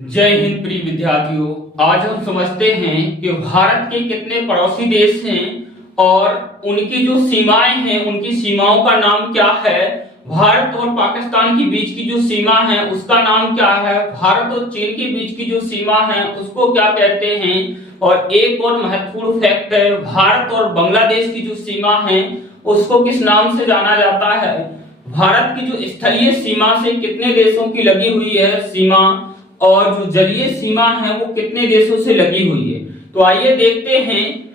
जय हिंद प्रिय विद्यार्थियों। आज हम समझते हैं कि भारत के कितने पड़ोसी देश हैं और उनकी जो सीमाएं हैं उनकी सीमाओं का नाम क्या है। भारत और पाकिस्तान के बीच की जो सीमा है उसका नाम क्या है। भारत और चीन के बीच की जो सीमा है उसको क्या कहते हैं। और एक और महत्वपूर्ण फैक्ट है, भारत और बांग्लादेश की जो सीमा है उसको किस नाम से जाना जाता है। भारत की जो स्थलीय सीमा से कितने देशों की लगी हुई है सीमा, और जो जलीय सीमा है वो कितने देशों से लगी हुई है। तो आइए देखते हैं।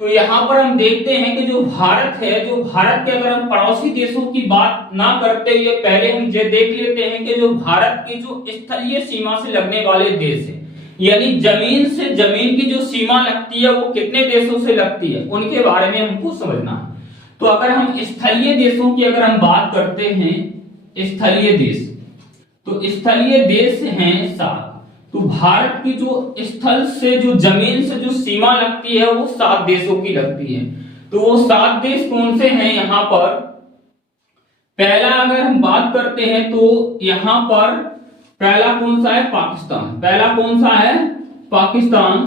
तो यहाँ पर हम देखते हैं कि जो भारत है, जो भारत के अगर हम पड़ोसी देशों की बात ना करते हुए पहले हम ये देख लेते हैं कि जो भारत की जो स्थलीय सीमा से लगने वाले देश है, यानी जमीन से जमीन की जो सीमा लगती है वो कितने देशों से लगती है, उनके बारे में हमको समझना है। तो अगर हम स्थलीय देशों की अगर हम बात करते हैं, स्थलीय देश, तो स्थलीय देश हैं 7। तो भारत की जो स्थल से जो जमीन से जो सीमा लगती है वो 7 देशों की लगती है। तो वो 7 देश कौन से हैं यहाँ पर। पहला अगर हम बात करते हैं तो यहाँ पर पहला कौन सा है, पाकिस्तान। पहला कौन सा है, पाकिस्तान।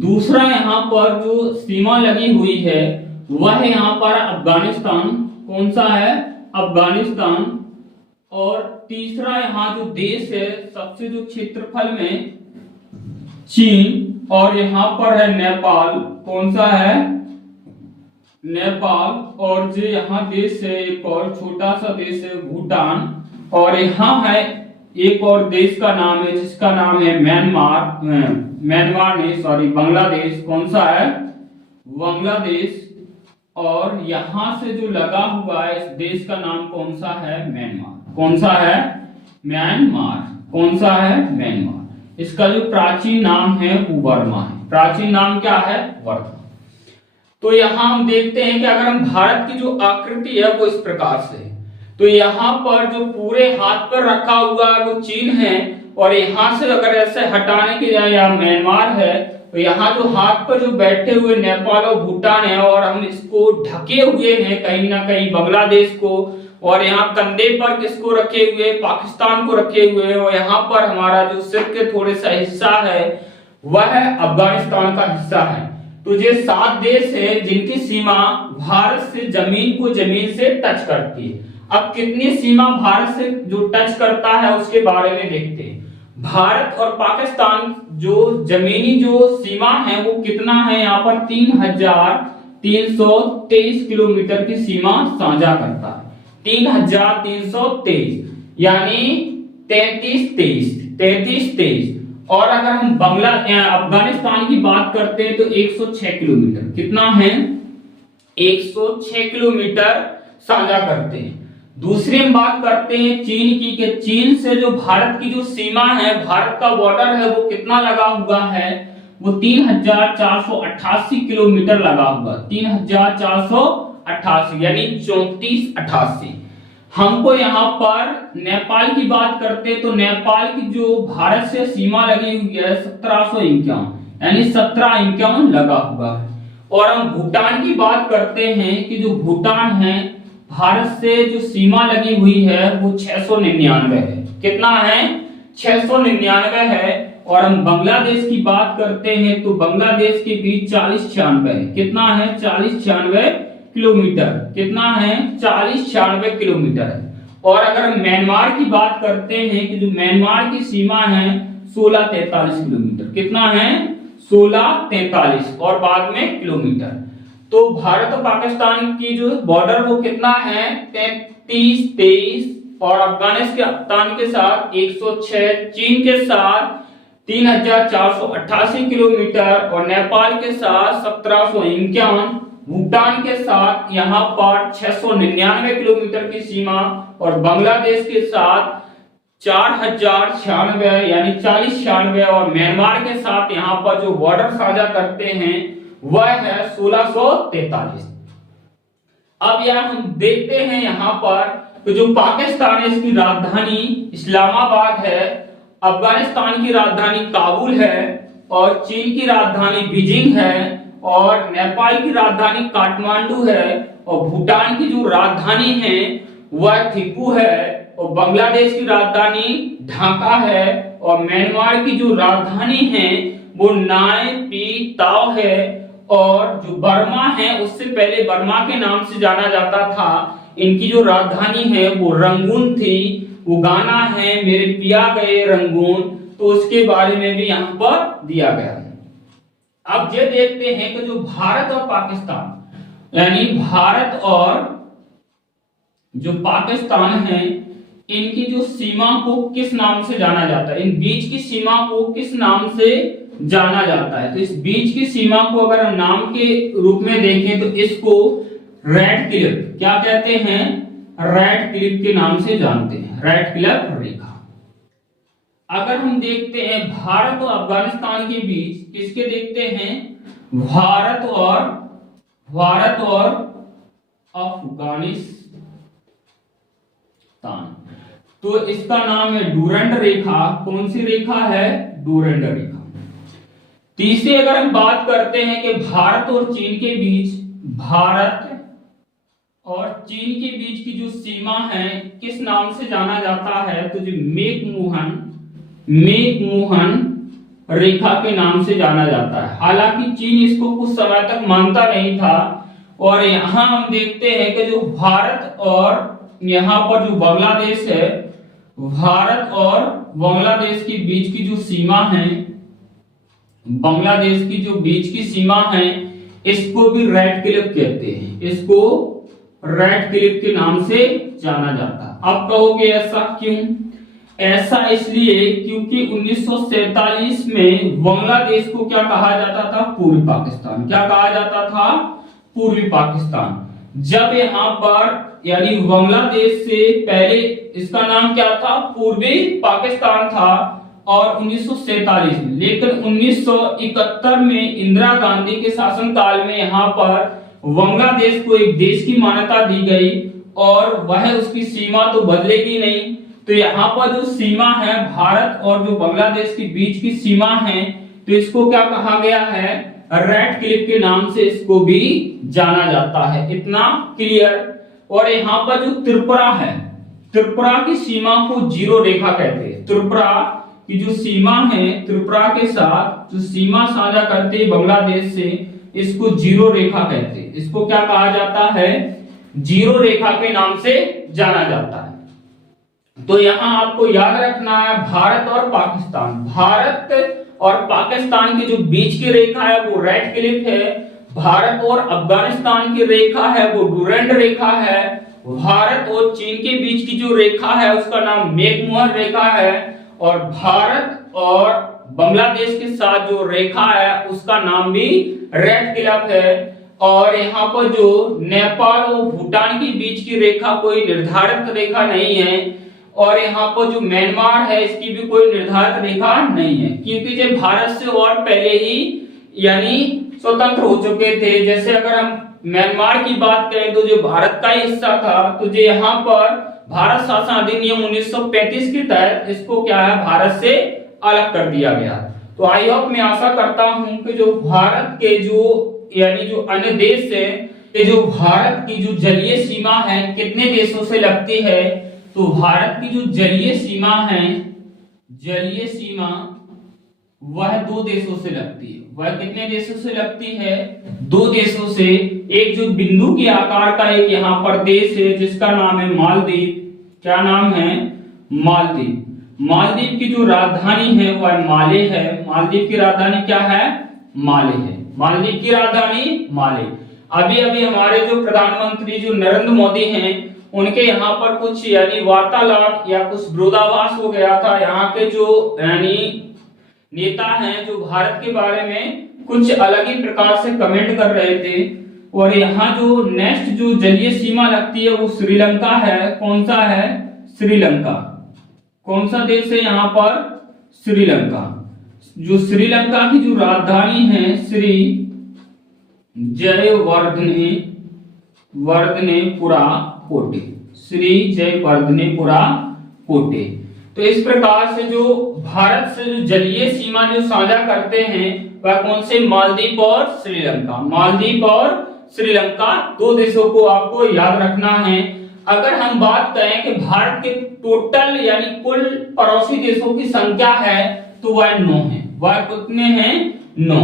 दूसरा यहाँ पर जो सीमा लगी हुई है वह है यहाँ पर अफगानिस्तान। कौन सा है, अफगानिस्तान। और तीसरा यहाँ जो देश है सबसे जो क्षेत्रफल में, चीन। और यहाँ पर है नेपाल। कौन सा है, नेपाल। और जो यहाँ देश है एक और छोटा सा देश है, भूटान। और यहाँ है एक और देश का नाम है जिसका नाम है म्यांमार नहीं सॉरी बांग्लादेश। कौन सा है, बांग्लादेश। और यहां से जो लगा हुआ है इस देश का नाम कौन सा है, म्यांमार। कौन सा है, म्यांमार। कौन सा है, म्यांमार। इसका जो प्राचीन नाम है वो बर्मा है। प्राचीन नाम क्या है, बर्मा। तो यहां हम देखते हैं कि अगर हम भारत की जो आकृति है वो इस प्रकार से है। तो यहाँ पर जो पूरे हाथ पर रखा हुआ है वो चीन है, और यहाँ से अगर ऐसे हटाने के लिए यहाँ म्यांमार है। तो यहाँ जो हाथ पर जो बैठे हुए नेपाल और भूटान है, और हम इसको ढके हुए हैं कहीं ना कहीं बांग्लादेश को। और यहाँ कंधे पर किसको रखे हुए, पाकिस्तान को रखे हुए। और यहाँ पर हमारा जो सिर के थोड़े सा हिस्सा है वह अफगानिस्तान का हिस्सा है। तो ये 7 देश है जिनकी सीमा भारत से जमीन को जमीन से टच करती है। अब कितनी सीमा भारत से जो टच करता है उसके बारे में देखते हैं। भारत और पाकिस्तान जो जमीनी जो सीमा है वो कितना है, यहाँ पर 3323 किलोमीटर की सीमा साझा करता है। 3323 यानी 3323। और अगर हम अफगानिस्तान की बात करते हैं तो 106 किलोमीटर। कितना है, 106 किलोमीटर साझा करते हैं। दूसरी हम बात करते हैं चीन की, कि चीन से जो भारत की जो सीमा है, भारत का बॉर्डर है वो कितना लगा हुआ है, वो 3488 किलोमीटर लगा हुआ। 3488 यानी 3488। हमको यहाँ पर नेपाल की बात करते हैं तो नेपाल की जो भारत से सीमा लगी हुई है 1751 यानी 1751 लगा हुआ है। और हम भूटान की बात करते हैं कि जो भूटान है भारत से जो सीमा लगी हुई है वो 699 है। कितना है, 699 है। और हम बांग्लादेश की बात करते हैं तो बांग्लादेश के बीच 4096 है। कितना है, 4096 किलोमीटर। कितना है, 4096 किलोमीटर है। और अगर हम म्यांमार की बात करते हैं कि जो म्यांमार की सीमा है 1643 किलोमीटर। कितना है, 1643 और बाद में किलोमीटर। तो भारत और पाकिस्तान की जो बॉर्डर वो कितना है, 3323। और अफगानिस्तान के साथ 106, चीन के साथ 3488 किलोमीटर, और नेपाल के साथ 1751, भूटान के साथ यहाँ पर 699 किलोमीटर की सीमा, और बांग्लादेश के साथ 4096 यानी 4096, और म्यांमार के साथ यहाँ पर जो बॉर्डर साझा करते हैं वह है 1643। अब यह हम देखते हैं यहाँ पर तो जो पाकिस्तान है इसकी राजधानी इस्लामाबाद है, अफगानिस्तान की राजधानी काबुल है, और चीन की राजधानी बीजिंग है, और नेपाल की राजधानी काठमांडू है, और भूटान की जो राजधानी है वह थिम्पू है, और बांग्लादेश की राजधानी ढाका है, और म्यांमार की जो राजधानी है वो नाय पी ताव है। और जो बर्मा है उससे पहले बर्मा के नाम से जाना जाता था। इनकी जो राजधानी है वो रंगून थी। वो गाना है मेरे पिया गए रंगून, तो उसके बारे में भी यहाँ पर दिया गया है। अब ये देखते हैं कि जो भारत और पाकिस्तान यानी भारत और जो पाकिस्तान है इनकी जो सीमा को किस नाम से जाना जाता है, इन बीच की सीमा को किस नाम से जाना जाता है। तो इस बीच की सीमा को अगर हम नाम के रूप में देखें तो इसको रेड क्लिफ, क्या कहते हैं, रेड क्लिफ के नाम से जानते हैं, रेड क्लिफ रेखा। अगर हम देखते हैं भारत और अफगानिस्तान के बीच, किसके देखते हैं, भारत और अफगानिस्तान, तो इसका नाम है डूरंड रेखा। कौन सी रेखा है, डूरंड रेखा। तीसरी अगर हम बात करते हैं कि भारत और चीन के बीच, भारत और चीन के बीच की जो सीमा है किस नाम से जाना जाता है, तो जो मेकमोहन रेखा के नाम से जाना जाता है। हालांकि चीन इसको कुछ समय तक मानता नहीं था। और यहां हम देखते हैं कि जो भारत और यहाँ पर जो बांग्लादेश है, भारत और बांग्लादेश के बीच की जो सीमा है, बांग्लादेश की जो बीच की सीमा है, इसको भी रेड क्लिफ कहते हैं, इसको रेड क्लिफ के नाम से जाना जाता है। अब कहोगे ऐसा क्यों, ऐसा इसलिए क्योंकि 1947 में बांग्लादेश को क्या कहा जाता था, पूर्वी पाकिस्तान। क्या कहा जाता था, पूर्वी पाकिस्तान। जब यहाँ पर यानी बांग्लादेश से पहले इसका नाम क्या था, पूर्वी पाकिस्तान था और 1947 में, लेकिन 1971 में इंदिरा गांधी के शासनकाल में यहाँ पर बांग्लादेश को एक देश की मान्यता दी गई और वह उसकी सीमा तो बदलेगी नहीं। तो यहाँ पर जो सीमा है भारत और जो बांग्लादेश के बीच की सीमा है, तो इसको क्या कहा गया है, रेड क्लिफ के नाम से इसको भी जाना जाता है। इतना क्लियर। और यहाँ पर जो त्रिपुरा है, त्रिपुरा की सीमा को जीरो रेखा कहते हैं। त्रिपुरा की जो सीमा है, त्रिपुरा के साथ जो सीमा साझा करते हैं बांग्लादेश से, इसको जीरो रेखा कहते हैं। इसको क्या कहा जाता है, जीरो रेखा के नाम से जाना जाता है। तो यहाँ आपको याद रखना है भारत और पाकिस्तान, भारत और पाकिस्तान की जो बीच की रेखा है वो रेड क्लिफ है। भारत और अफगानिस्तान की रेखा है वो डूरंड रेखा है। भारत और चीन के बीच की जो रेखा है उसका नाम मेकमोहन रेखा है। और भारत और बांग्लादेश के साथ जो रेखा है उसका नाम भी रेड क्लिफ है। और यहाँ पर जो नेपाल और भूटान के बीच की रेखा कोई निर्धारित रेखा नहीं है। और यहाँ पर जो म्यांमार है इसकी भी कोई निर्धारित रेखा नहीं है, क्योंकि जो भारत से और पहले ही यानी स्वतंत्र हो चुके थे। जैसे अगर हम म्यांमार की बात करें तो जो भारत का हिस्सा था, तो जो यहाँ पर भारत शासन अधिनियम 1935 के तहत इसको क्या है, भारत से अलग कर दिया गया। तो आई होप, मैं आशा करता हूं कि जो भारत के जो यानी जो अन्य देश है, कि जो भारत की जो जलीय सीमा है कितने देशों से लगती है, तो भारत की जो जलीय सीमा है, जलीय सीमा वह दो देशों से लगती है। वह कितने देशों से लगती है, दो देशों से। एक जो बिंदु के आकार का एक यहाँ पर देश है जिसका नाम है मालदीव। क्या नाम है, मालदीव। मालदीव की जो राजधानी है वह माले है। मालदीव की राजधानी क्या है, माले है। मालदीव की राजधानी माले। अभी अभी हमारे जो प्रधानमंत्री जो नरेंद्र मोदी हैं, उनके यहाँ पर कुछ यानी वार्तालाप या कुछ विरोधाभास हो गया था। यहाँ के जो यानी नेता हैं जो भारत के बारे में कुछ अलग ही प्रकार से कमेंट कर रहे थे। और यहाँ जो नेक्स्ट जो जलीय सीमा लगती है वो श्रीलंका है। कौन सा है, श्रीलंका। कौन सा देश है यहाँ पर, श्रीलंका। जो श्रीलंका की जो राजधानी है श्री जयवर्धनेपुरा कोटे, श्री जयवर्धनेपुरा कोटे। तो इस प्रकार से जो भारत से जो जलीय सीमा जो साझा करते हैं वह कौन से, मालदीव और श्रीलंका। मालदीव और श्रीलंका दो देशों को आपको याद रखना है। अगर हम बात करें कि भारत के टोटल यानी कुल पड़ोसी देशों की संख्या है तो वह 9 है। वह कितने हैं? 9।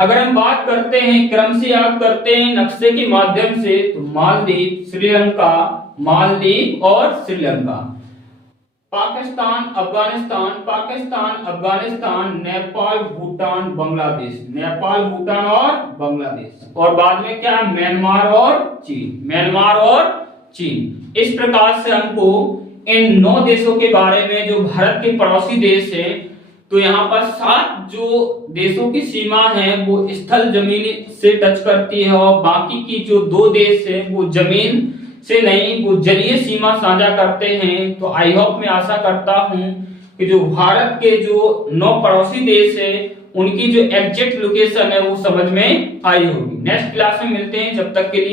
अगर हम बात करते हैं, क्रम से याद करते हैं नक्शे के माध्यम से, तो मालदीव, श्रीलंका, मालदीव और श्रीलंका, पाकिस्तान, अफगानिस्तान, पाकिस्तान, अफगानिस्तान, नेपाल, भूटान, बांग्लादेश, नेपाल, भूटान और बांग्लादेश, और बाद में क्या? म्यांमार और चीन, म्यांमार और चीन। इस प्रकार से हमको इन 9 देशों के बारे में, जो भारत के पड़ोसी देश हैं, तो यहाँ पर 7 जो देशों की सीमा है वो स्थल जमीन से टच करती है, और बाकी की जो 2 देश है वो जमीन से नहीं, वो जलीय सीमा साझा करते हैं। तो आई होप, मैं आशा करता हूं कि जो भारत के जो 9 पड़ोसी देश है उनकी जो एग्जैक्ट लोकेशन है वो समझ में आई होगी। नेक्स्ट क्लास में मिलते हैं, जब तक के लिए।